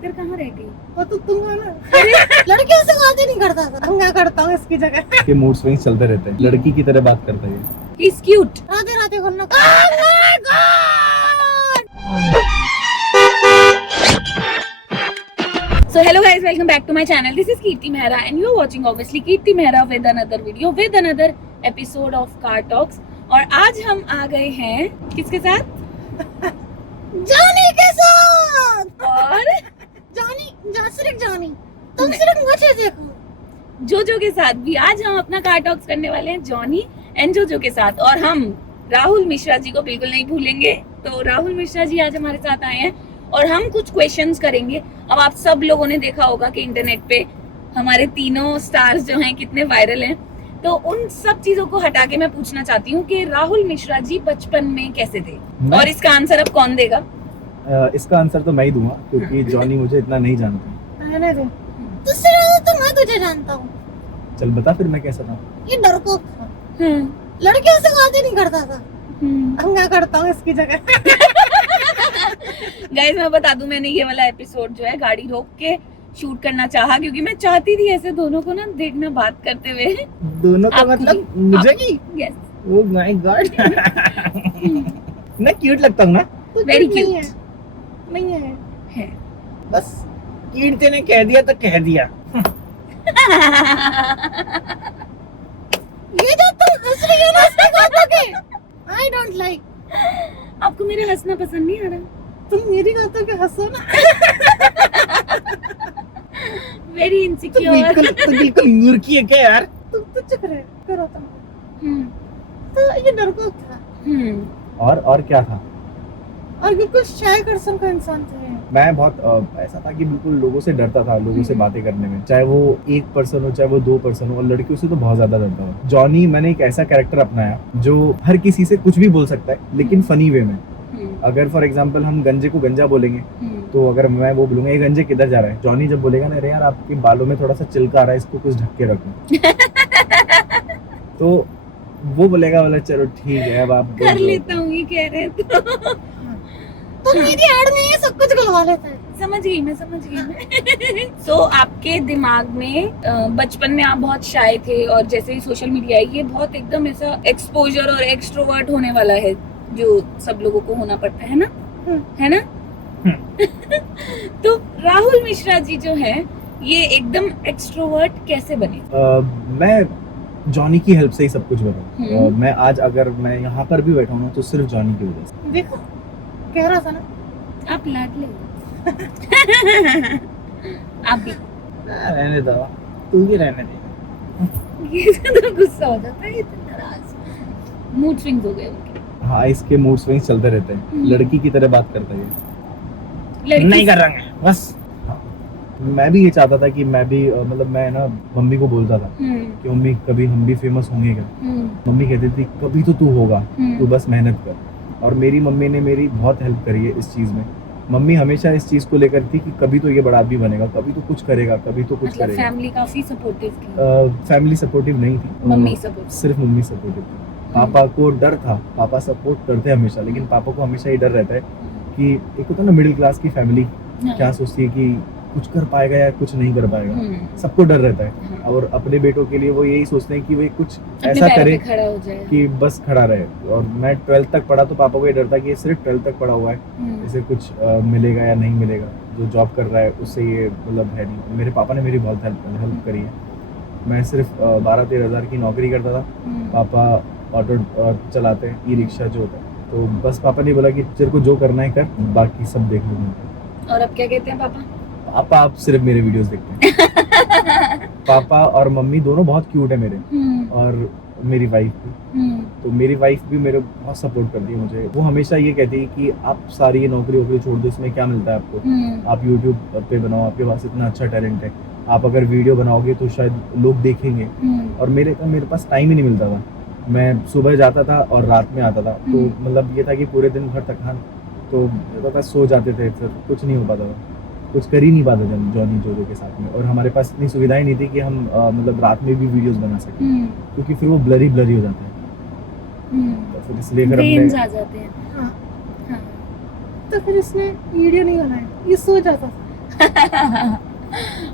देखकर कहाँ रह गई? वो तो तुम हो ना। लड़कियों से बात ही नहीं करता था, दंगा करता हूँ इसकी जगह। के मूड स्विंग्स चलते रहते हैं, लड़की की तरह बात करता है। He's cute. राधे राधे करना। Oh my God! So hello guys, welcome back to my channel. This is Kirti Mehra and you are watching obviously Kirti Mehra with another video with another episode of Car Talks. और आज हम आ गए हैं किसके साथ? Johnny के साथ। और सिर्फ जॉनी, तुम सिर्फ मुझे देखो। जोजो के साथ भी आज हम अपना कार टॉक्स करने वाले हैं जॉनी एंड जोजो के साथ। और हम राहुल मिश्रा जी को बिल्कुल नहीं भूलेंगे। तो राहुल मिश्रा जी आज हमारे साथ आए हैं और हम कुछ क्वेश्चंस करेंगे। अब आप सब लोगों ने देखा होगा कि इंटरनेट पे हमारे तीनों स्टार्स जो हैं कितने वायरल हैं, तो उन सब चीजों को हटा के मैं पूछना चाहती हूँ कि राहुल मिश्रा जी बचपन में कैसे थे। और इसका आंसर अब कौन देगा? इसका आंसर तो मैं ही दूंगा क्योंकि जॉनी मुझे इतना नहीं जानती। मैंने दे तुझसे ज्यादा तो मैं तुझे जानता हूँ। चल बता फिर मैं कैसा था। ये डरपोक था, लड़कियों से बात ही नहीं करता था, दंगा करता हूँ इसकी जगह। गाइस मैं बता दूं, मैंने ये वाला एपिसोड जो है गाड़ी रोक के शूट करना चाहा क्योंकि मैं चाहती थी ऐसे दोनों को ना देखना बात करते हुए। दोनों का मतलब मुझे की? यस। Oh my God. मैं क्यूट लगता हूँ ना? Very cute. नहीं है। बस कीर्ति ने कह दिया तो कह दिया। ये जो तुम हंस रही हो ना इसकी बातों के, I don't like। आपको मेरा हंसना पसंद नहीं आ रहा? तुम मेरी बातों के हंसो ना। Very insecure. तो बिल्कुल मूर्खी है क्या यार? तुम तो चुप रहे करो तुम। तो ये डरपोक था। और क्या था? और बिल्कुल शाय कर्सन का इंसान था। मैं बहुत ऐसा था कि बिल्कुल लोगों से डरता था, लोगों से बातें करने में, चाहे वो एक पर्सन हो चाहे वो दो पर्सन हो, और लड़कियों से तो बहुत ज्यादा डरता था। जॉनी मैंने एक ऐसा कैरेक्टर अपनाया जो हर किसी से कुछ भी बोल सकता है लेकिन फनी वे में। अगर फॉर एग्जाम्पल हम गंजे को गंजा बोलेंगे तो अगर मैं वो बोलूंगा ये गंजे किधर जा रहा है, जॉनी जब बोलेगा ना अरे यार आपके बालों में थोड़ा सा चिल्का आ रहा है, इसको कुछ ढक के रखो। तो वो बोलेगा बोला चलो ठीक है अब आप कर लेता हूँ ये कह रहे तो मेरी ऐड में ये सब कुछ गलवा लेता है। समझ गई। सो आपके दिमाग में बचपन में आप बहुत शाय थे और जैसे ही सोशल मीडिया आई ये बहुत एकदम ऐसा एक्सपोजर और एक्सट्रोवर्ट होने वाला है जो सब लोगों को होना पड़ता है ना, है ना? तो राहुल मिश्रा जी जो है ये एकदम एक्सट्रोवर्ट कैसे बने? मैं जॉनी की हेल्प से ही सब कुछ बना। मैं आज अगर मैं यहाँ पर भी बैठा हूँ ना तो सिर्फ जॉनी की वजह से। देखो कह रहा था ना आप लाडले। आप भी रहने दो, तू भी रहने दे। ये तो गुस्सा हो जाता है, इतना नाराज, मूड स्विंग्स हो गए उनके। हाँ इसके मूड स्विंग्स चलते रहते हैं, लड़की की तरह बात करता है। नहीं कर रहा है बस। मैं भी ये चाहता था कि मैं भी मतलब मैं ना मम्मी को बोलता था कि मम्मी कभी हम भी फेमस होंगे क्या? मम्मी कहती थी कभी तो तू होगा, तू बस मेहनत कर। और मेरी मम्मी ने मेरी बहुत हेल्प करी है इस चीज में। मम्मी हमेशा इस चीज को लेकर थी कि कभी तो ये बड़ा आदमी बनेगा, कभी तो कुछ करेगा, कभी तो कुछ करेगा। फैमिली काफी सपोर्टिव थी? फैमिली सपोर्टिव नहीं थी, मम्मी सपोर्ट, सिर्फ मम्मी सपोर्टिव थी। पापा को डर था, पापा सपोर्ट करते हैं हमेशा, लेकिन पापा को हमेशा ये डर रहता है कि एक होता है ना मिडिल क्लास की फैमिली क्या सोचती है कि कुछ कर पाएगा या कुछ नहीं कर पाएगा, सबको डर रहता है। और अपने बेटों के लिए वो यही सोचते हैं कि वो कुछ ऐसा करे खड़ा हो जाए कि बस खड़ा रहे। और मैं 12th तक पढ़ा तो पापा को ये डर था कि ये सिर्फ 12th तक पढ़ा हुआ है, इसे कुछ मिलेगा या नहीं मिलेगा, जो जॉब कर रहा है उससे ये मतलब है नहीं। मेरे पापा ने मेरी बहुत हेल्प करी है। मैं सिर्फ 12-13 हज़ार की नौकरी करता था, पापा ऑटो चलाते हैं, ई रिक्शा जो होता है। तो बस पापा ने बोला कि तेरे को जो करना है कर, बाकी सब देख लूंगा। और अब क्या कहते हैं पापा? पापा आप सिर्फ मेरे वीडियोस देखते हैं। पापा और मम्मी दोनों बहुत क्यूट है मेरे, और मेरी वाइफ भी। तो मेरी वाइफ भी मेरे बहुत सपोर्ट करती है मुझे। वो हमेशा ये कहती है कि आप सारी ये नौकरी वोकरी छोड़ दो, इसमें क्या मिलता है आपको, आप यूट्यूब पे बनाओ, आपके पास इतना अच्छा टैलेंट है, आप अगर वीडियो बनाओगे तो शायद लोग देखेंगे। और मेरे पास टाइम ही नहीं मिलता था। मैं सुबह जाता था और रात में आता था, तो मतलब ये था कि पूरे दिन भर थकान, तो सो जाते थे, फिर कुछ नहीं हो पाता था, कुछ कर ही नहीं पाते थे जॉनी जोजो के साथ में। और हमारे पास इतनी सुविधाएं नहीं थी कि हम मतलब रात में भी वीडियोस बना सकें, क्योंकि फिर वो ब्लरी हो जाता है। तो फिर इसलिए फिर हमने आ जाते हैं। हाँ। तो फिर इसने वीडियो नहीं बनाया, ये सो जाता था।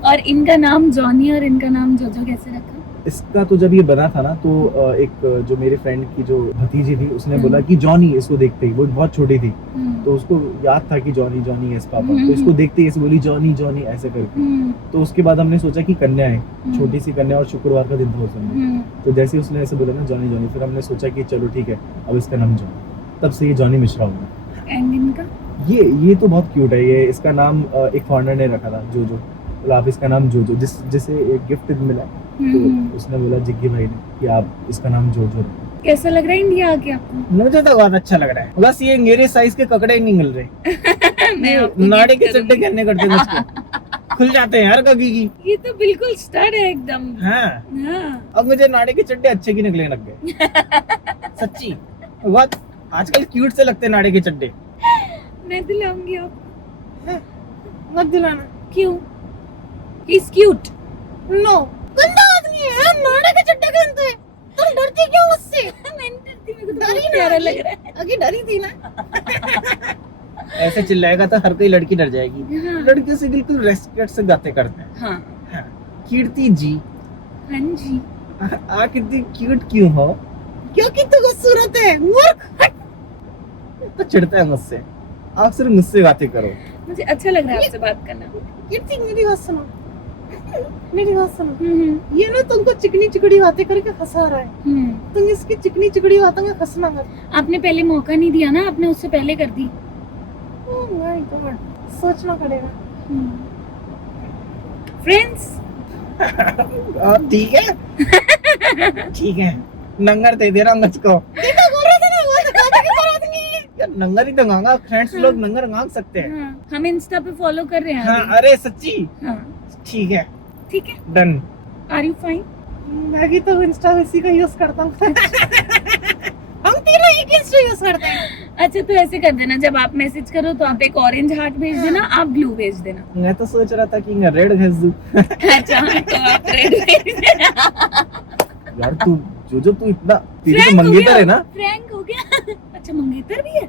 और इनका नाम जॉनी और इनका नाम जोजो कैसे रखा? इसका तो जब ये बना था ना, तो एक जो मेरे फ्रेंड की जो भतीजी थी, उसने बोला कि जॉनी, इसको देखते ही, वो बहुत छोटी थी, तो उसको याद था कि जॉनी जॉनी एस पापा, तो इसको देखते ही ऐसे बोली जॉनी जॉनी ऐसे करके। तो उसके बाद हमने सोचा कि कन्या है, छोटी सी कन्या, और शुक्रवार का दिन था उस समय। तो जैसे उसने ऐसे बोला ना जॉनी जॉनी, फिर हमने सोचा कि चलो ठीक है, अब इसका नाम जॉनी, तब से ये जॉनी मिश्रा होगा। एंड इनका? ये तो बहुत क्यूट है। ये इसका नाम एक फॉरेनर ने रखा था, जोजो। बोला आप इसका नाम जोजो, जिसे एक गिफ्ट मिला, तो उसने बोला जिग्गी भाई ने कि आप इसका नाम जोजो रखो। कैसा लग रहा है इंडिया आके आपको? मुझे तो बहुत अच्छा लग रहा है, बस ये मेरे साइज के कपड़े नहीं मिल रहे। मैं आपको नाड़े के gift चड्डे करूंगी। कहने करते मुझको खुल जाते हैं यार कभी की। ये तो बिल्कुल स्टड है एकदम। हाँ, हाँ। अब मुझे नाड़े के चड्डे अच्छे की निकलने लग गए। सच्ची बहुत आजकल क्यूट से लगते हैं नाड़े के चड्डे। मैं दिलाऊंगी आपको। मत दिलाना। क्यों? He's cute. नो, गंदा आदमी है, नाड़े के चड्डे पहनते हैं। तुम डरती क्यों उससे? मैं नहीं डरती, मेरे को तो डरी बहुत ना प्यारा आगे। लग रहा है। आगे डरी थी ना। ऐसे चिल्लाएगा तो हर कोई लड़की डर जाएगी। हाँ। लड़कियों से बिल्कुल रेस्पेक्ट से बातें करते हैं। हाँ। हाँ। कीर्ति जी, हाँ जी। आप कितनी क्यूट क्यों हो? क्योंकि तू खूबसूरत है, मूर्ख। तो चिढ़ता है मुझसे। आप सिर्फ मुझसे बातें करो। मुझे अच्छा लग रहा है आपसे बात करना। कीर्ति मेरी बात सुनो, मेरी बात सुनो। ये ना तुमको चिकनी चिकड़ी बातें करके फंसा रहा है। तुम इसकी चिकनी चिकड़ी बातों में फंसना मत। आपने पहले मौका नहीं दिया ना, आपने उससे पहले कर दी। ओह माय गॉड, सोचना पड़ेगा। फ्रेंड्स, ठीक है, ठीक है, नंगर दे दे रहा हूँ मुझको। देखो बोल रहे थे ना, वो दिखाने की जरूरत नहीं है। यार नंगर ही दंगागा, फ्रेंड्स लोग नंगर मांग सकते हैं। हाँ, हम इंस्टा पे फॉलो कर रहे हैं हाँ, अभी। अरे सच्ची? हाँ, ठीक है, ठीक है। डन। Are you fine? मैं भी तो इंस्टा इसी का यूज करता हूँ। हम तीनों एक इंस्टा यूज करते हैं। अच्छा, तो ऐसे कर देना, जब आप मैसेज करो तो आप एक ऑरेंज हार्ट भेज देना, आप ब्लू भेज देना। मैं तो सोच रहा था कि मैं रेड भेज दूं। अच्छा, तो आप रेड भेज देना। यार तू जो तू इतना, तेरी तो मंगेतर है ना? फ्रैंक हो गया। अच्छा, मंगेतर भी है?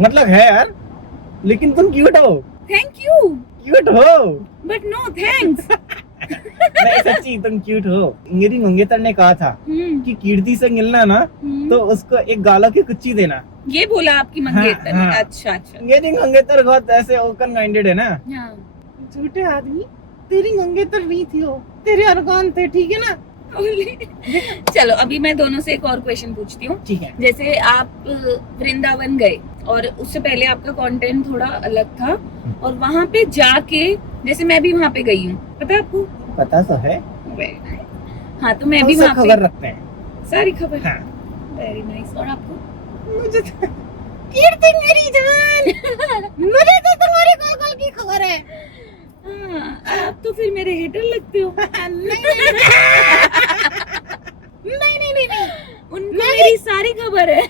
मतलब है यार, लेकिन तुम क्यूट हो। थैंक यू, क्यूट हो। But no thanks. नहीं सच्ची तुम क्यूट हो। मेरी मंगेतर ने कहा था कि कीर्ति से मिलना ना, तो उसको एक गालों की कुच्ची देना। ये बोला आपकी मंगेतर ने? हाँ। अच्छा अच्छा। मेरी मंगेतर बहुत ऐसे ओपन माइंडेड है ना। हाँ। झूठे आदमी, तेरी मंगेतर नहीं थी वो, तेरे अरगान थे, ठीक है ना। चलो, अभी मैं दोनों से एक और क्वेश्चन पूछती हूँ। ठीक है। जैसे आप वृंदावन गए और उससे पहले आपका कंटेंट थोड़ा अलग था, और वहाँ पे जाके, जैसे मैं भी वहाँ पे गई हूँ, पता है आपको? पता तो है। हाँ, तो मैं भी सब वहाँ पे खबर रखते हैं। सारी खबर। हाँ। Very nice. और आपको? मुझे तो कीर्ति मेरी जान, मुझे तो तुम्हारी कॉल की खबर है। हाँ, आप तो फिर मेरे हेटर लगते हो। नहीं। उनको मेरी सारी खबर है।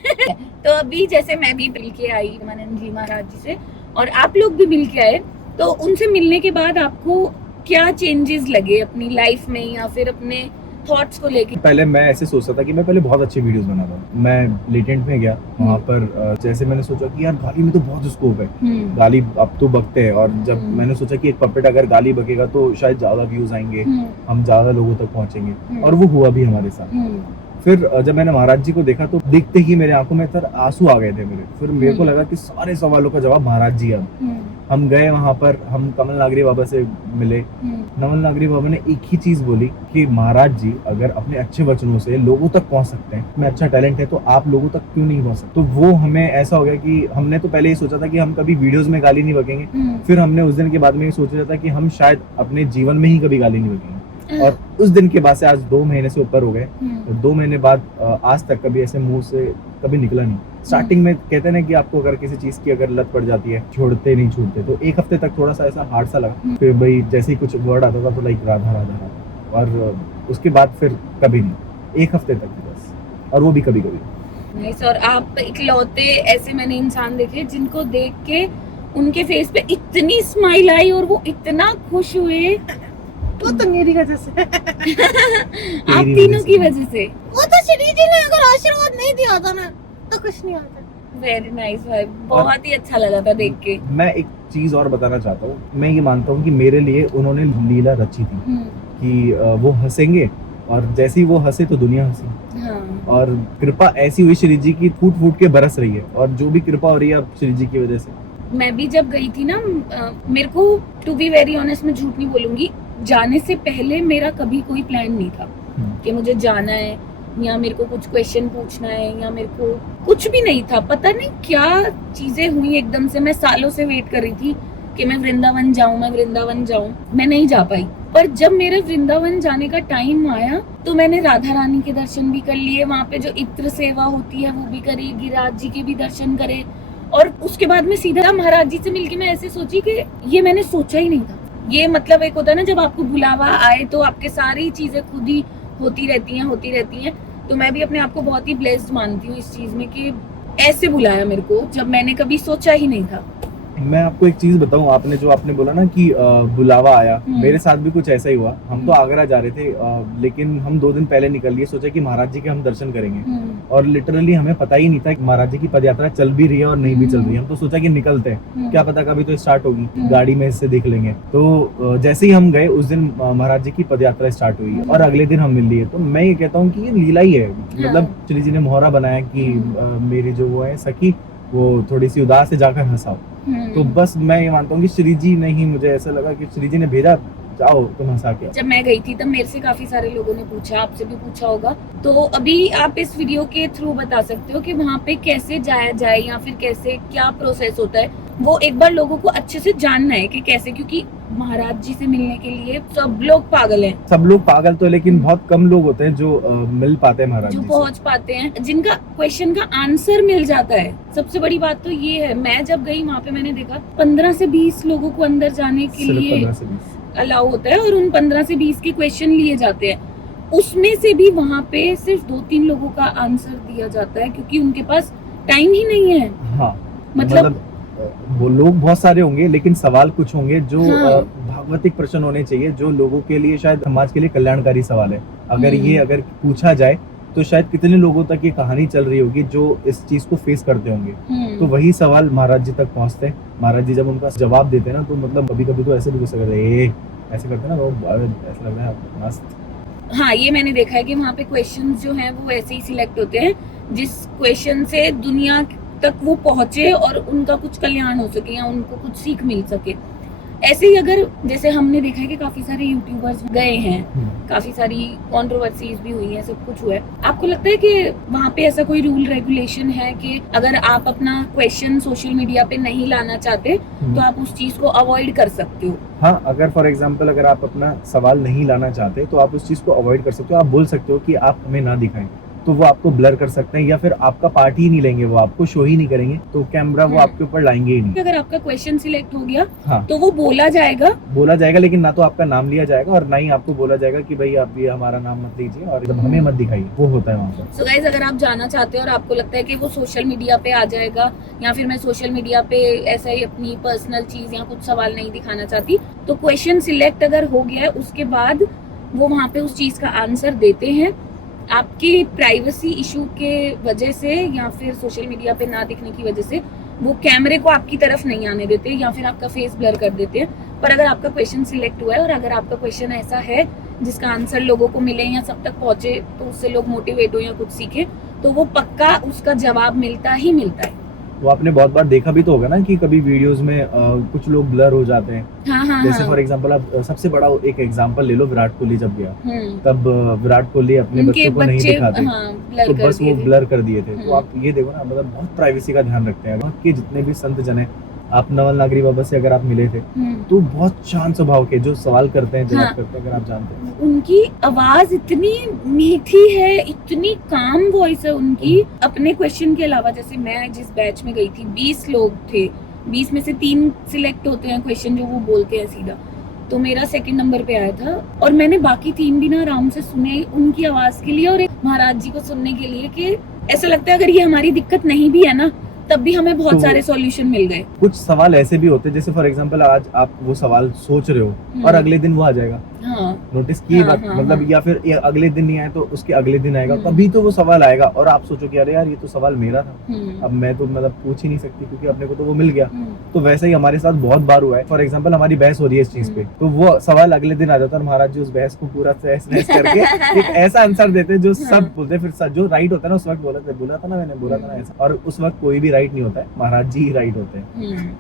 तो अभी जैसे मैं भी मिल के आई रमानंद जी महाराज जी से, और आप लोग भी मिल के आए, तो उनसे मिलने के बाद आपको क्या चेंजेस लगे अपनी लाइफ में, या फिर अपने थॉट्स को लेके? पहले मैं ऐसे सोचता था कि मैं पहले बहुत अच्छी वीडियोस बनाता हूँ। मैं लेटेंट में गया, वहाँ पर जैसे मैंने सोचा कि यार गाली में तो बहुत स्कोप है, गाली अब तो बकते हैं, और जब मैंने सोचा कि एक पपेट अगर गाली बकेगा तो शायद ज्यादा व्यूज आएंगे, हम ज्यादा लोगों तक पहुंचेंगे, और वो हुआ भी हमारे साथ। फिर जब मैंने महाराज जी को देखा तो देखते ही मेरे आंखों में आंसू आ गए थे मेरे। फिर मेरे को लगा कि सारे सवालों का जवाब महाराज जी। अब हम गए वहां पर, हम कमल नागरी बाबा से मिले। कमल नागरी बाबा ने एक ही चीज बोली कि महाराज जी अगर अपने अच्छे वचनों से लोगों तक पहुंच सकते हैं, में अच्छा टैलेंट है, तो आप लोगों तक क्यों नहीं पहुंच सकते? तो वो हमें ऐसा हो गया कि हमने तो पहले ये सोचा था कि हम कभी वीडियोस में गाली नहीं बकेंगे। फिर हमने उस दिन के बाद में ये सोचा था कि हम शायद अपने जीवन में ही कभी गाली नहीं बकेंगे। और उस दिन के बाद से आज 2 महीने से ऊपर हो गए, तो 2 महीने बाद आज तक कभी ऐसे मुंह से कभी निकला नहीं। स्टार्टिंग में कहते हैं ना कि आपको अगर किसी चीज की अगर लत पड़ जाती है, छोड़ते नहीं छूटते, तो एक हफ्ते तक थोड़ा सा ऐसा हार्ड सा लगा। फिर भाई जैसे ही कुछ वर्ड आता था तो लाइक राधा राधा राधा, और उसके बाद फिर कभी नहीं, एक हफ्ते तक बस, और वो भी कभी कभी। नाइस। और आप इकलौते ऐसे मैंने इंसान देखे जिनको देख के उनके फेस पे इतनी स्माइल आई और वो इतना खुश हुए। वो तो मेरी वजह से। आप तीनों की वजह से। वो तो श्री जी ने अगर आशीर्वाद नहीं दिया था ना, तो कुछ नहीं आता। वेरी नाइस भाई, बहुत ही अच्छा लगा था देख के। मैं एक चीज और बताना चाहता हूँ, मैं ये मानता हूँ कि मेरे लिए उन्होंने लीला रची थी कि वो हंसेंगे और जैसे ही वो हंसे तो दुनिया हंसी। हाँ। और कृपा ऐसी हुई श्री जी की फूट फूट के बरस रही है, और जो भी कृपा हो रही है अब श्री जी की वजह से। मैं भी जब गई थी ना, मेरे को टू बी वेरी ऑनेस्ट, मैं झूठ नहीं बोलूंगी, जाने से पहले मेरा कभी कोई प्लान नहीं था कि मुझे जाना है या मेरे को कुछ क्वेश्चन पूछना है या मेरे को कुछ भी नहीं था। पता नहीं क्या चीजें हुई एकदम से, मैं सालों से वेट कर रही थी कि मैं वृंदावन जाऊं, मैं वृंदावन जाऊं, मैं नहीं जा पाई। पर जब मेरे वृंदावन जाने का टाइम आया तो मैंने राधा रानी के दर्शन भी कर लिए, वहां पे जो इत्र सेवा होती है वो भी करी, गिरिराज जी के भी दर्शन करे, और उसके बाद में सीधा महाराज जी से मिलके मैं ऐसे सोची कि ये मैंने सोचा ही नहीं था। ये मतलब एक होता है ना, जब आपको बुलावा आए तो आपके सारी चीजें खुद ही होती रहती हैं। तो मैं भी अपने आप को बहुत ही ब्लेस्ड मानती हूँ इस चीज में कि ऐसे बुलाया मेरे को जब मैंने कभी सोचा ही नहीं था। मैं आपको एक चीज बताऊं, आपने बोला ना कि बुलावा आया, मेरे साथ भी कुछ ऐसा ही हुआ। हम तो आगरा जा रहे थे, लेकिन हम 2 दिन पहले निकल लिए, सोचा कि महाराज जी के हम दर्शन करेंगे, और लिटरली हमें पता ही नहीं था कि महाराज जी की पदयात्रा चल भी रही है और नहीं भी चल रही है। हम तो सोचा कि निकलते हैं, क्या पता कभी तो स्टार्ट होगी, गाड़ी में इससे देख लेंगे। तो जैसे ही हम गए उस दिन महाराज जी की पदयात्रा स्टार्ट हुई और अगले दिन हम मिल लिए। तो मैं ये कहता हूँ कि ये लीला ही है, मतलब श्री जी ने मोहरा बनाया कि मेरी जो वो है सखी, वो थोड़ी सी उदास है, जाकर हंसाओ। तो बस मैं ये मानता हूँ कि श्री जी ने ही, मुझे ऐसा लगा कि श्री जी ने भेजा, जाओ तुम हंसा के। जब मैं गई थी तब मेरे से काफी सारे लोगों ने पूछा, आपसे भी पूछा होगा, तो अभी आप इस वीडियो के थ्रू बता सकते हो कि वहाँ पे कैसे जाया जाए या फिर कैसे क्या प्रोसेस होता है। वो एक बार लोगों को अच्छे से जानना है कि कैसे, क्योंकि महाराज जी से मिलने के लिए सब लोग पागल हैं। सब लोग पागल तो, लेकिन बहुत कम लोग होते हैं जो मिल पाते हैं महाराज जी जो से, पहुंच पाते हैं, जिनका क्वेश्चन का आंसर मिल जाता है। सबसे बड़ी बात तो ये है, मैं जब गई वहाँ पे मैंने देखा 15 से 20 लोगों को अंदर जाने के सिर्फ लिए 15 से 20 अलाउ होता है और उन 15 से 20 के क्वेश्चन लिए जाते हैं। उसमें से भी वहाँ पे सिर्फ 2-3 लोगों का आंसर दिया जाता है क्योंकि उनके पास टाइम ही नहीं है। हाँ, मतलब वो लोग बहुत सारे होंगे लेकिन सवाल कुछ होंगे जो हाँ। भागवतिक प्रश्न होने चाहिए, जो लोगों के लिए शायद समाज के लिए कल्याणकारी सवाल है। अगर पूछा जाए तो शायद कितने लोगों तक ये कहानी चल रही होगी जो इस चीज को फेस करते होंगे। तो वही सवाल महाराज जी तक पहुंचते हैं। महाराज जी जब उनका जवाब देते हैं ना, तो मतलब कभी कभी तो ऐसे भी गुस्सा करते हैं, ऐसे करते हैं ना, वो ऐसा लग रहा है मस्त। हाँ, ये मैंने देखा है कि वहाँ पे क्वेश्चंस जो हैं वो ऐसे ही सिलेक्ट होते हैं जिस क्वेश्चन से दुनिया तक वो पहुंचे और उनका कुछ कल्याण हो सके या उनको कुछ सीख मिल सके। ऐसे ही अगर जैसे हमने देखा है कि काफी सारे यूट्यूबर्स गए हैं, काफी सारी कंट्रोवर्सीज भी हुई हैं, सब कुछ हुआ है। आपको लगता है कि वहाँ पे ऐसा कोई रूल रेगुलेशन है कि अगर आप अपना क्वेश्चन सोशल मीडिया पे नहीं लाना चाहते तो आप उस चीज को अवॉइड कर सकते हो? हाँ, अगर फॉर एग्जाम्पल अगर आप अपना सवाल नहीं लाना चाहते तो आप उस चीज को अवॉइड कर सकते हो। आप बोल सकते हो कि आप हमें ना दिखाएं, तो वो आपको ब्लर कर सकते हैं, या फिर आपका पार्ट ही नहीं लेंगे, वो आपको शो ही नहीं करेंगे, तो कैमरा वो आपके ऊपर लाएंगे ही नहीं। अगर आपका क्वेश्चन सिलेक्ट हो गया हाँ, तो वो बोला जाएगा, लेकिन ना तो आपका नाम लिया जाएगा और ना ही आपको बोला जाएगा कि भाई आप ये हमारा नाम मत लीजिए और हमें मत दिखाइए। वो होता है वहाँ पर। सो गाइस, अगर आप जाना चाहते हो और आपको लगता है कि वो सोशल मीडिया पे आ जाएगा या फिर मैं सोशल मीडिया पे ऐसा ही अपनी पर्सनल चीज या कुछ सवाल नहीं दिखाना चाहती, तो क्वेश्चन सिलेक्ट अगर हो गया है उसके बाद वो वहाँ पे उस चीज का आंसर देते हैं। आपकी प्राइवेसी इशू के वजह से या फिर सोशल मीडिया पे ना दिखने की वजह से वो कैमरे को आपकी तरफ नहीं आने देते या फिर आपका फेस ब्लर कर देते हैं। पर अगर आपका क्वेश्चन सिलेक्ट हुआ है और अगर आपका क्वेश्चन ऐसा है जिसका आंसर लोगों को मिले या सब तक पहुंचे तो उससे लोग मोटिवेट हो या कुछ सीखे, तो वो पक्का उसका जवाब मिलता ही मिलता है। वो आपने बहुत बार देखा भी तो होगा ना कि कभी वीडियोस में कुछ लोग ब्लर हो जाते हैं। हाँ, जैसे फॉर एग्जांपल आप सबसे बड़ा एक एग्जांपल ले लो, विराट कोहली जब गया तब विराट कोहली अपने बच्चों को नहीं दिखाते, तो बस वो ब्लर कर दिए थे। तो आप ये देखो ना, मतलब बहुत प्राइवेसी का ध्यान रखते हैं। वहाँ के जितने भी संत जन है, आप नवल नागरी बाबा से अगर आप मिले थे तो बहुत शांत स्वभाव के जो सवाल करते हैं, जवाब करते हैं, अगर आप जानते हैं। उनकी आवाज इतनी मीठी है, इतनी काम वॉइस है उनकी। अपने क्वेश्चन के अलावा, जैसे मैं जिस बैच में गई थी 20 लोग थे, 20 में से 3 सिलेक्ट होते हैं क्वेश्चन जो वो बोलते हैं सीधा, तो मेरा 2nd नंबर पे आया था और मैंने बाकी 3 भी ना आराम से सुने उनकी आवाज के लिए और एक महाराज जी को सुनने के लिए कि ऐसा लगता है अगर ये हमारी दिक्कत नहीं भी है ना तब भी हमें बहुत सारे सॉल्यूशन मिल गए। कुछ सवाल ऐसे भी होते हैं, जैसे फॉर एग्जांपल आज आप वो सवाल सोच रहे हो और अगले दिन वो आ जाएगा, हाँ नोटिस की हाँ, बात, हाँ, मतलब हाँ। या फिर ये अगले दिन नहीं आया तो उसके अगले दिन आएगा, हम्म। तभी तो वो सवाल आएगा और आप सोचो कि अरे यार ये तो सवाल मेरा था, हम्म, अब मैं तो मतलब पूछ ही नहीं सकती क्योंकि अपने को तो वो मिल गया। हम्म, तो वैसे ही हमारे साथ बहुत बार हुआ है। फॉर एग्जाम्पल हमारी बहस हो रही है इस चीज पे, तो वो सवाल अगले दिन आ जाता है और महाराज जी उस बहस को पूरा तहस नहस करके एक ऐसा आंसर देते हैं जो सब बोलते हैं, फिर जो राइट होता है ना उस वक्त बोला था ना मैंने, बोला था ना ऐसा, और उस वक्त कोई भी राइट नहीं होता है, महाराज जी ही राइट होते हैं।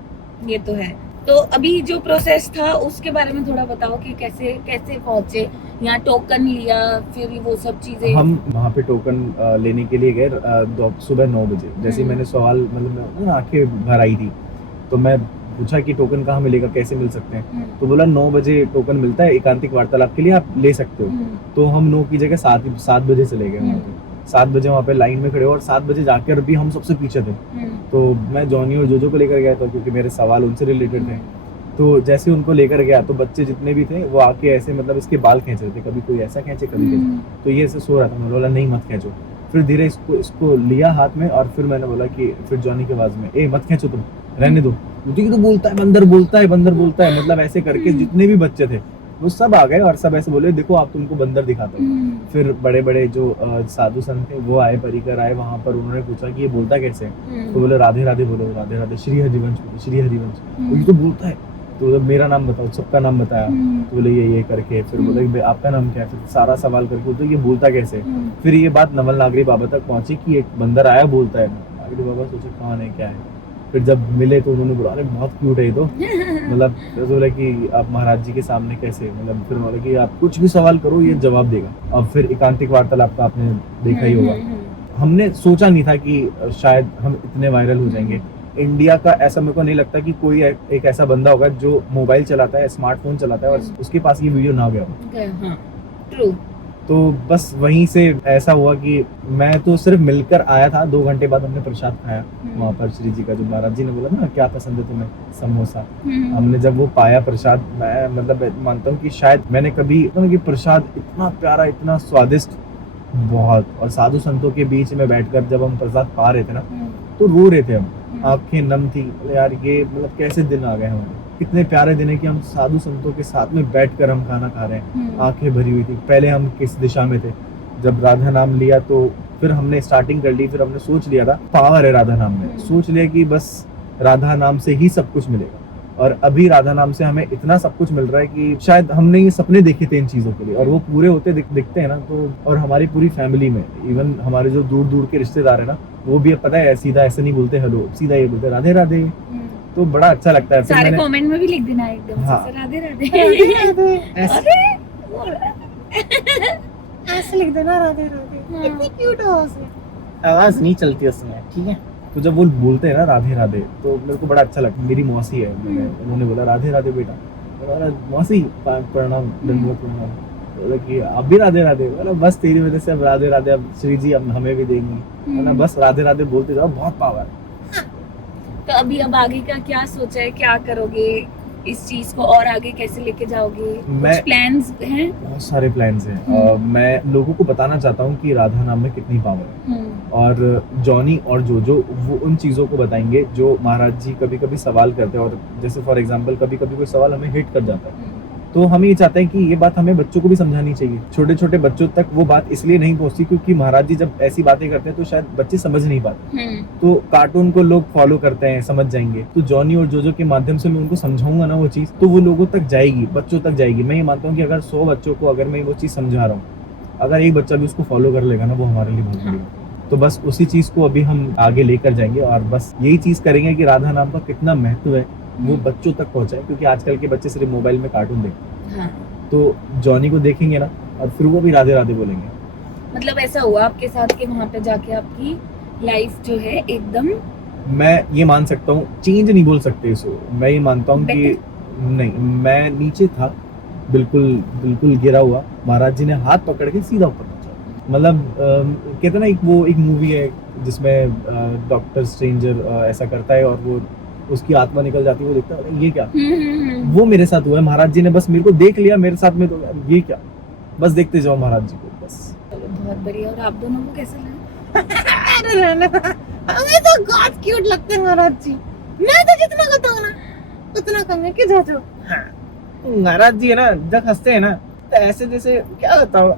ये तो है। तो अभी जो प्रोसेस था उसके बारे में थोड़ा बताओ कि कैसे कैसे पहुंचे यहाँ, टोकन लिया, फिर वो सब चीजें। हम वहाँ पे टोकन लेने के लिए गए सुबह 9 बजे। जैसे ही मैंने सवाल मतलब ना आंखें भर आई थी तो मैं पूछा कि टोकन कहाँ मिलेगा, कैसे मिल सकते हैं, तो बोला 9 बजे टोकन मिलता है एकांतिक वार्तालाप के लिए, आप ले सकते हो। तो हम 9 की जगह 7 बजे चले गए वहाँ पे। 7 बजे वहाँ पे लाइन में खड़े हो और 7 बजे जाकर भी हम सबसे पीछे थे। तो मैं जॉनी और जोजो को लेकर गया था क्योंकि मेरे सवाल उनसे रिलेटेड थे। तो जैसे उनको लेकर गया तो बच्चे जितने भी थे वो आके ऐसे मतलब इसके बाल खींच रहे थे, कभी कोई ऐसा खींचे कभी खींचे, तो ये ऐसे सो रहा था। मैंने बोला नहीं मत खींचो, फिर धीरे इसको लिया हाथ में और फिर मैंने बोला कि फिर जॉनी की आवाज में, ए मत खींचो तुम, रहने दो, तो बोलता है बंदर बोलता है, बंदर बोलता है, मतलब ऐसे करके जितने भी बच्चे थे वो सब आ गए और सब ऐसे बोले देखो आप तुमको बंदर दिखाता हूँ। फिर बड़े बड़े जो साधु संत थे वो आए, परिकर आए वहां पर, उन्होंने पूछा कि ये बोलता कैसे है, तो बोले राधे राधे बोलो, राधे राधे, श्री हरिवंश बोलो, श्री हरिवंश। ये तो बोलता है, तो बोले मेरा नाम बताओ, सबका नाम बताया, तो बोले ये करके, फिर बोले आपका नाम क्या है, फिर सारा सवाल करके तो ये बोलता कैसे। फिर ये बात नवल नागरी बाबा तक पहुंची कि एक बंदर आया बोलता है। नागरी बाबा सोचे कौन है क्या है, फिर जब मिले तो उन्होंने बोला अरे बहुत क्यूट है ये तो, मतलब बोला कि आप महाराज जी के सामने कैसे, मतलब फिर बोला कि आप कुछ भी सवाल करो ये जवाब देगा। अब फिर एकांतिक वार्तालाप का आपने देखा ही होगा, हमने सोचा नहीं था कि शायद हम इतने वायरल हो जाएंगे। इंडिया का ऐसा मेरे को नहीं लगता कि कोई एक ऐसा बंदा होगा जो मोबाइल चलाता है, स्मार्टफोन चलाता है और उसके पास ये वीडियो ना गया हो। ट्रू। तो बस वहीं से ऐसा हुआ कि मैं तो सिर्फ मिलकर आया था, 2 घंटे बाद हमने प्रसाद खाया वहाँ पर श्री जी का, जो महाराज जी ने बोला ना क्या पसंद है तुम्हें, समोसा। हमने जब वो पाया प्रसाद, मैं मतलब मानता हूँ कि शायद मैंने कभी कि प्रसाद इतना प्यारा, इतना स्वादिष्ट, बहुत, और साधु संतों के बीच में बैठकर जब हम प्रसाद पा रहे थे ना तो रो रहे थे हम, आंखें नम थी यार, ये मतलब कैसे दिन आ गए हमारे, कितने प्यारे दिन है कि हम साधु संतों के साथ में बैठकर हम खाना खा रहे हैं। आंखें भरी हुई थी। पहले हम किस दिशा में थे, जब राधा नाम लिया तो फिर हमने स्टार्टिंग कर ली, फिर हमने सोच लिया था पावर है राधा नाम में, सोच लिया कि बस राधा नाम से ही सब कुछ मिलेगा, और अभी राधा नाम से हमें इतना सब कुछ मिल रहा है कि शायद हमने ये सपने देखे थे इन चीजों के लिए और वो पूरे होते दिखते हैं ना। तो और हमारी पूरी फैमिली में, इवन हमारे जो दूर दूर के रिश्तेदार है ना, वो भी अब पता है सीधा ऐसे नहीं बोलते हेलो, सीधा ये बोलते राधे राधे। तो बड़ा अच्छा लगता है। सारे कमेंट में भी लिख देना एकदम से राधे राधे, ऐसे लिख देना राधे राधे। इतनी क्यूट आवाज है, आवाज नहीं चलती उसमें, ठीक है। तो जब वो बोलते हैं ना राधे राधे तो मेरे को बड़ा अच्छा लगता है। मेरी मौसी है, उन्होंने बोला राधे राधे बेटा, बोला मौसी प्रणाम, दंडवत प्रणाम, बोला कि आप भी राधे राधे, बोला बस तेरी वजह से अब राधे राधे, अब श्री जी अब हमें भी देंगी, बोला बस राधे राधे बोलते जाओ, बहुत पावर। तो अभी अब आगे का क्या सोचा है, क्या करोगे इस चीज को, और आगे कैसे लेके जाओगे, कुछ प्लान्स हैं? बहुत सारे प्लान्स हैं। मैं लोगों को बताना चाहता हूँ कि राधा नाम में कितनी पावर है, और जॉनी और जोजो वो उन चीजों को बताएंगे जो महाराज जी कभी कभी सवाल करते हैं, और जैसे फॉर एग्जांपल कभी कभी कोई सवाल हमें हिट कर जाता है, तो हम ये चाहते हैं कि ये बात हमें बच्चों को भी समझानी चाहिए। छोटे छोटे बच्चों तक वो बात इसलिए नहीं पहुंचती क्योंकि महाराज जी जब ऐसी बातें करते हैं तो शायद बच्चे समझ नहीं पाते, तो कार्टून को लोग फॉलो करते हैं, समझ जाएंगे। तो जॉनी और जोजो के माध्यम से मैं उनको समझाऊंगा ना वो चीज, तो वो लोगों तक जाएगी, बच्चों तक जाएगी। मैं ये मानता हूँ कि अगर 100 बच्चों को अगर मैं वो चीज समझा रहा हूँ, अगर एक बच्चा भी उसको फॉलो कर लेगा ना, वो हमारे लिए बहुत बड़ी। तो बस उसी चीज को अभी हम आगे लेकर जाएंगे, और बस यही चीज करेंगे कि राधा नाम का कितना महत्व है वो बच्चों तक पहुंचाए, क्योंकि आजकल के बच्चे सिर्फ मोबाइल में कार्टून देखते हैं। तो जॉनी को देखेंगे ना और फिर वो भी राधे राधे बोलेंगे। मतलब ऐसा हुआ आपके साथ कि वहां पे जाके आपकी लाइफ जो है एकदम, मैं ये मान सकता हूँ, चेंज नहीं बोल सकते इसको, मैं ये मानता हूँ कि नहीं, मैं नीचे था, बिल्कुल बिल्कुल गिरा हुआ, महाराज जी ने हाथ पकड़ के सीधा ऊपर पहुंचा। मतलब कहते ना एक मूवी है जिसमें डॉक्टर स्ट्रेंजर ऐसा करता है और वो उसकी आत्मा निकल जाती है, वो देखता है ये क्या, वो मेरे साथ हुआ है। महाराज जी ने बस मेरे को देख लिया, मेरे साथ में, तो ये क्या, बस देखते जाओ महाराज जी को, बस। चलो बहुत बढ़िया। और आप दोनों को कैसा लगा? हमें तो बहुत क्यूट लगते हैं महाराज जी। मैं तो जितना बताऊं ना उतना कम है कि जोजो। महाराज जी है ना, जब हंसते हैं ना तो ऐसे जैसे क्या बताऊं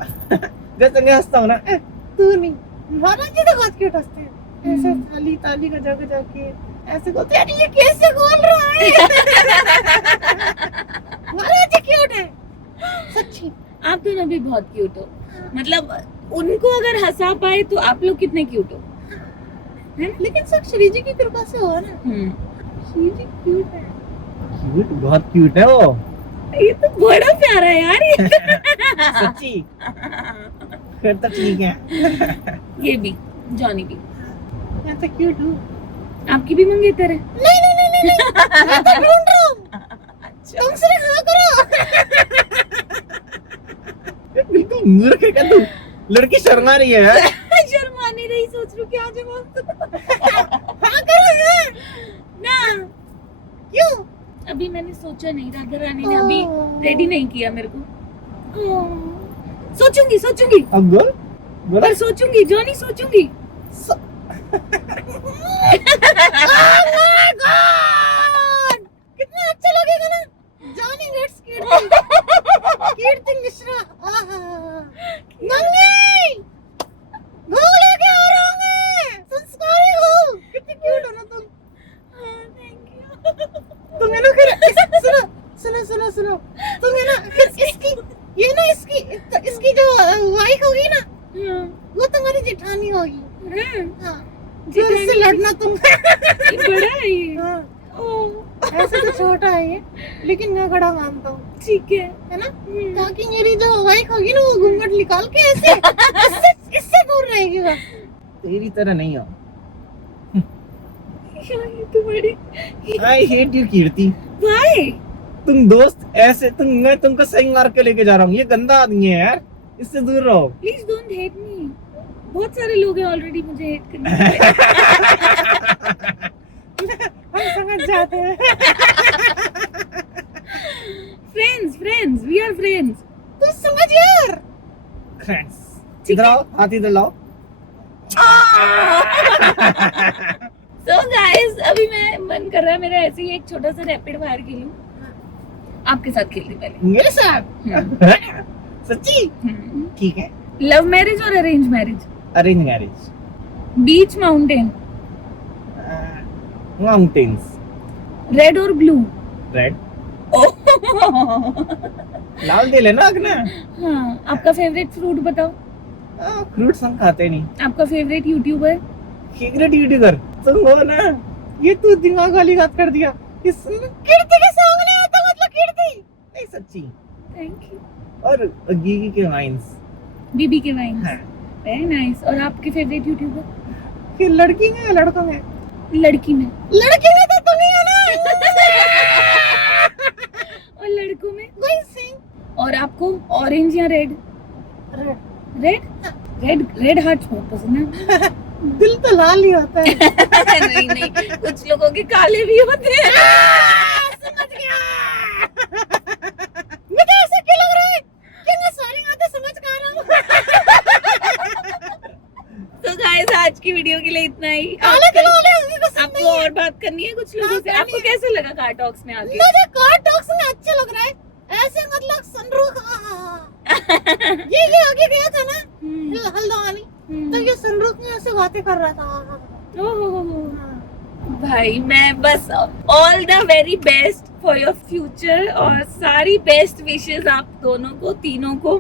जैसे मैं हंसता हूँ ना तू नहीं, महाराज जी तो बहुत क्यूट हंसते हैं, ऐसे ताली ताली गजा गजा के ऐसे बोलते हैं, अरे ये कैसे बोल रहा है। महाराज जी क्यूट है सच्ची। आप दोनों भी बहुत क्यूट हो, मतलब उनको अगर हंसा पाए तो आप लोग कितने क्यूट हो, है ना? लेकिन सब श्री जी की कृपा से हुआ ना, श्री जी क्यूट है। क्यूट, बहुत क्यूट है वो ये तो बड़ा प्यारा है यार ये। सच्ची। फिर तो ठीक है। ये भी, जॉनी भी। मैं तो क्यूट हूँ। आपकी भी मंगेतर है? नहीं नहीं नहीं नहीं, मैं तो ढूंढ रहा हूँ, अच्छा। तुम सिर्फ हाँ करो। बिल्कुल मूर्ख है क्या तू? लड़की शर्मा रही है यार। शर्मा नहीं रही, सोच रही हूँ क्या जवाब। हाँ करो ना, क्यों? अभी मैंने सोचा नहीं, राधा रानी ने अभी रेडी नहीं किया मेरे को। सोचूंगी सोचूंगी, अब बोल बोला। पर सोचूंगी जॉनी, सोचूंगी। Oh my God! कितना अच्छा लगेगा ना, जॉनी लेट्स कीर्ति मिश्रा। मंगे भूख लेके आ रहा हूँ मैं, संस्कारी हो। कितनी क्यूट हो ना तुम। Thank you. तुम है ना फिर सुनो सुनो सुनो सुनो, तुम है ना फिर इसकी ये ना इसकी जो वाइफ होगी ना, वो तुम्हारी जेठानी होगी। हाँ, जो इससे लड़ना तुम। बड़ा है ये। हाँ, ओह, ऐसे तो छोटा है ये, लेकिन मैं बड़ा मानता हूँ, ठीक है। है ना? ताकि मेरी जो वाइफ होगी ना, वो घूंघट निकाल के ऐसे इससे दूर रहेगी बस। तेरी तरह नहीं हो। ये तो बड़ी। I hate you Kirti. Why? तुम दोस्त ऐसे मैं तुमको सही मार के लेके जा रहा हूँ, ये गंदा आदमी है यार, इससे दूर रहो। Please don't hate me. बहुत सारे लोग हैं ऑलरेडी मुझे हेट करने वाले। हम समझ जाते हैं। Friends, we are friends. तू समझ यार। फ्रेंड्स इधर आओ, हाथ इधर लाओ। So guys, अभी मैं मन कर रहा है मेरा ऐसे ही एक छोटा सा रैपिड फायर खेलूं, आपके साथ खेलती पहले। मेरे साथ? सच्ची? ठीक है। लव मैरिज और arrange marriage? Arrange marriage. Beach mountain? Mountains. Red और ब्लू? रेड। लाल दे लेना अगना। हाँ, आपका फेवरेट फ्रूट बताओ। फ्रूट्स हम खाते नहीं। आपका फेवरेट यूट्यूबर? फेवरेट यूट्यूबर तुम हो ना। ये तू दिमाग वाली बात कर दिया। इस कीर्ति के सॉन्ग नहीं आता, मतलब कीर्ति नहीं सच्ची। Thank you. और गीगी के वाइन्स। बीबी के वाइन्स। हाँ। Very nice. और आपके फेवरेट यूट्यूबर? कि लड़की में या लड़कों में? लड़की में। लड़की में तो तुम ही हो ना। और लड़कों में? वही सिंह। और आपको ऑरेंज या रेड? रेड? रेड हार्ट बहुत पसंद है। दिल तो लाल ही होता है। नहीं नहीं, कुछ लोगों के काले भी होते हैं। समझ गया। मुझे ऐसा क्यों लग रहा है कि मैं सारी बातें समझ कर रहा हूँ। तो गाइस, आज की वीडियो के लिए इतना ही। आपको और बात करनी है कुछ लोगों से? आपको कैसा लगा कार टॉक्स में आके? मुझे कार टॉक्स में अच्छा लग रहा है। ऐसे मतलब सनरूफ ये आगे गया था ना हल्द्वानी, तो ये सनरूफ में ऐसे बातें कर रहा था। ओह भाई, मैं बस all the very best for your future और सारी बेस्ट विशेस आप दोनों को, तीनों को,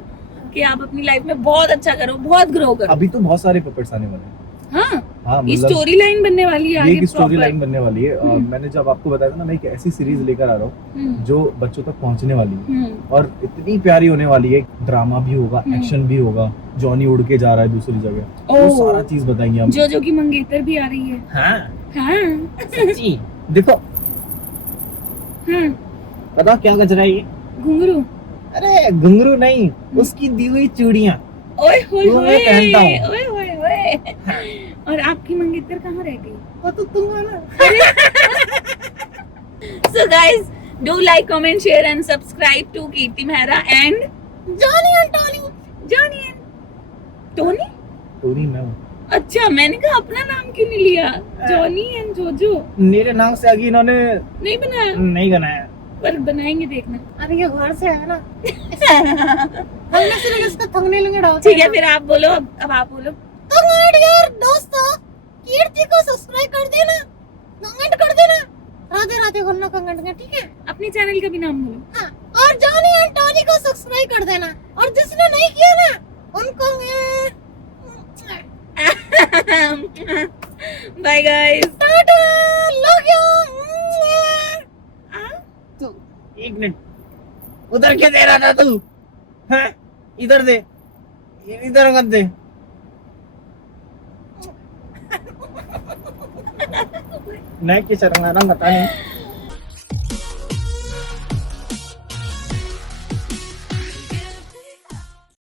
कि आप अपनी लाइफ में बहुत अच्छा करो, बहुत ग्रो करो। अभी तो बहुत सारे पपेट्स आने वाले हैं। हाँ, हाँ, ये मतलब स्टोरी लाइन बनने वाली है ये आगे, एक स्टोरी proper। लाइन बनने वाली है। मैंने जब आपको बताया था ना, मैं एक ऐसी सीरीज लेकर आ रहा हूँ जो बच्चों तक पहुंचने वाली है और इतनी प्यारी होने वाली है। ड्रामा भी होगा, एक्शन भी होगा, जॉनी उड़ के जा रहा है दूसरी जगह, वो सारा चीज बताएंगे हम। जो की मंगेतर भी आ रही है। हाँ हाँ सच्ची। देखो, हाँ, पता क्या गज रहा है ये? घुंघरू? अरे घुंघरू नहीं, उसकी दी हुई चूड़ियां। ओए होए वो मैं पहनता हूँ। ओए होए होए। और आपकी मंगेतर कहाँ रह गई? वो तो तुम हो ना। So guys, do like, comment, share and subscribe to Kirti Mehra and Johnny and Tony. Johnny and Tony? Tony मैं हूँ। अच्छा, मैंने कहा अपना नाम क्यों नहीं लिया? जॉनी एंड जोजो मेरे नाम से आगे इन्होंने नहीं बनाया? नहीं बनाया। पर बनाएंगे देखना। अरे ये घर से है ना, हमने सिर्फ इसका थंबनेल में डाल ठीक है फिर आप बोलो, अब आप बोलो। तो माय डियर दोस्तों, कीर्ति को सब्सक्राइब कर देना, कमेंट कर देना, राधे राधे बोलना कमेंट में, ठीक है? अपने चैनल का भी नाम बोलो। हाँ, और जॉनी एंड टॉनी को सब्सक्राइब कर देना, और जिसने नहीं किया ना उनको bye guys, tata, love you. तू एक मिनट, उधर क्या दे रहा था तू? हैं? इधर दे, इधर मत दे। मैं क्या चल रहा बता नहीं।